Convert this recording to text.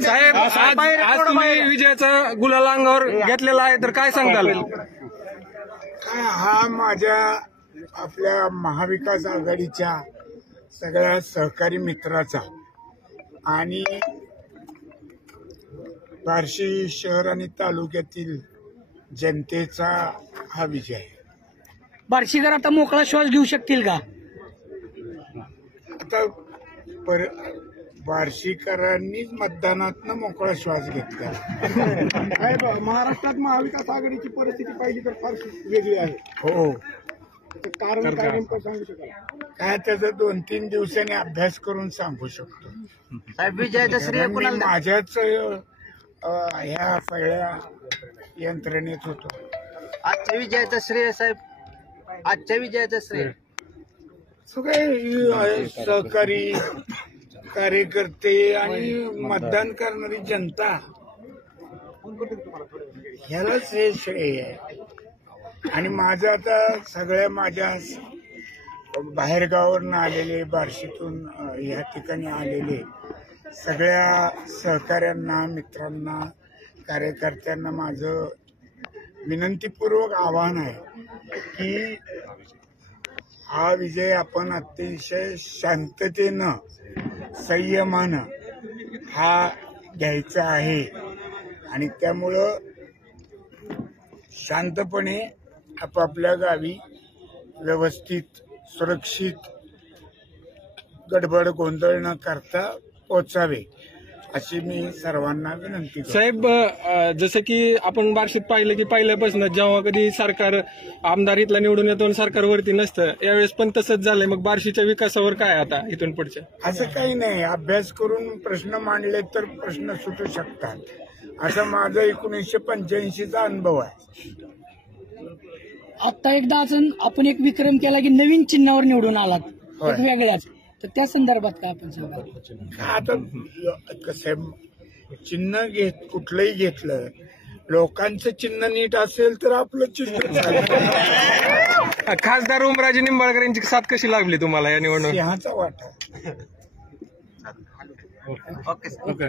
साहेब आज तुम्ही विजयाचा गुलाल अंगावर घेतलेला आहे, तर काय सांगताल? हा माझ्या आपल्या महाविकास आघाडीच्या सगळ्या सहकारी मित्राचा आणि बार्शी शहर आणि तालुक्यातील जनतेचा हा विजय आहे. बार्शीकर आता मोकळा श्वास घेऊ शकतील का? आता बार्शीकरांनीच मतदानातनं मोकळा श्वास घेतला. महाराष्ट्रात महाविकास आघाडीची परिस्थिती पाहिली तर फार वेगळी आहे. हो, कारण काय नेमकं सांगू शकाल? काय त्याचा 2-3 दिवसांनी अभ्यास करून सांगू शकतो. साहेब विजयाचं श्रेय मी कोणाला? माझ्याच ह्या सगळ्या यंत्रणेत होतो. आजच्या विजयाचं श्रेय साहेब, आजच्या विजयाचं श्रेय सगळे सहकारी कार्यकर्ते आणि मतदान करणारी जनता ह्यालाच हे श्रेय आहे. आणि माझं आता सगळ्या माझ्या बाहेरगावावरून आलेले, बार्शीतून ह्या ठिकाणी आलेले सगळ्या सहकाऱ्यांना, मित्रांना, कार्यकर्त्यांना माझं विनंतीपूर्वक आवाहन आहे की हा विजय आपण अतिशय शांततेनं, संयमानं हा घ्यायचा आहे. आणि त्यामुळं शांतपणे आपापल्या गावी व्यवस्थित, सुरक्षित, गडबड गोंधळ न करता पोचावे अशी मी सर्वांना विनंती करतो. साहेब, जसं की आपण बार्शीत पाहिलं की पहिल्यापासून जेव्हा कधी सरकार आमदार इथला निवडून येतो आणि सरकारवरती नसतं, यावेळेस पण तसंच झालंय. मग बार्शीच्या विकासावर काय आता इथून पुढच्या? असं काही नाही, अभ्यास करून प्रश्न मांडले तर प्रश्न सुटू शकतात, असा माझा 1985चा अनुभव आहे. आता एकदा अजून आपण एक विक्रम केला की नवीन चिन्हावर निवडून आलात, होय. एक वेगळ्याच, तर त्या संदर्भात काय आपण सांगा? आता कसं चिन्ह कुठलंही घेतलं, लोकांचं चिन्ह नीट असेल तर आपलं चिन्ह चालेल. खासदार ओमराजे निंबाळकर यांची साथ कशी लागली तुम्हाला या निवडणुकीत? सिंहाचा वाटा. ओके.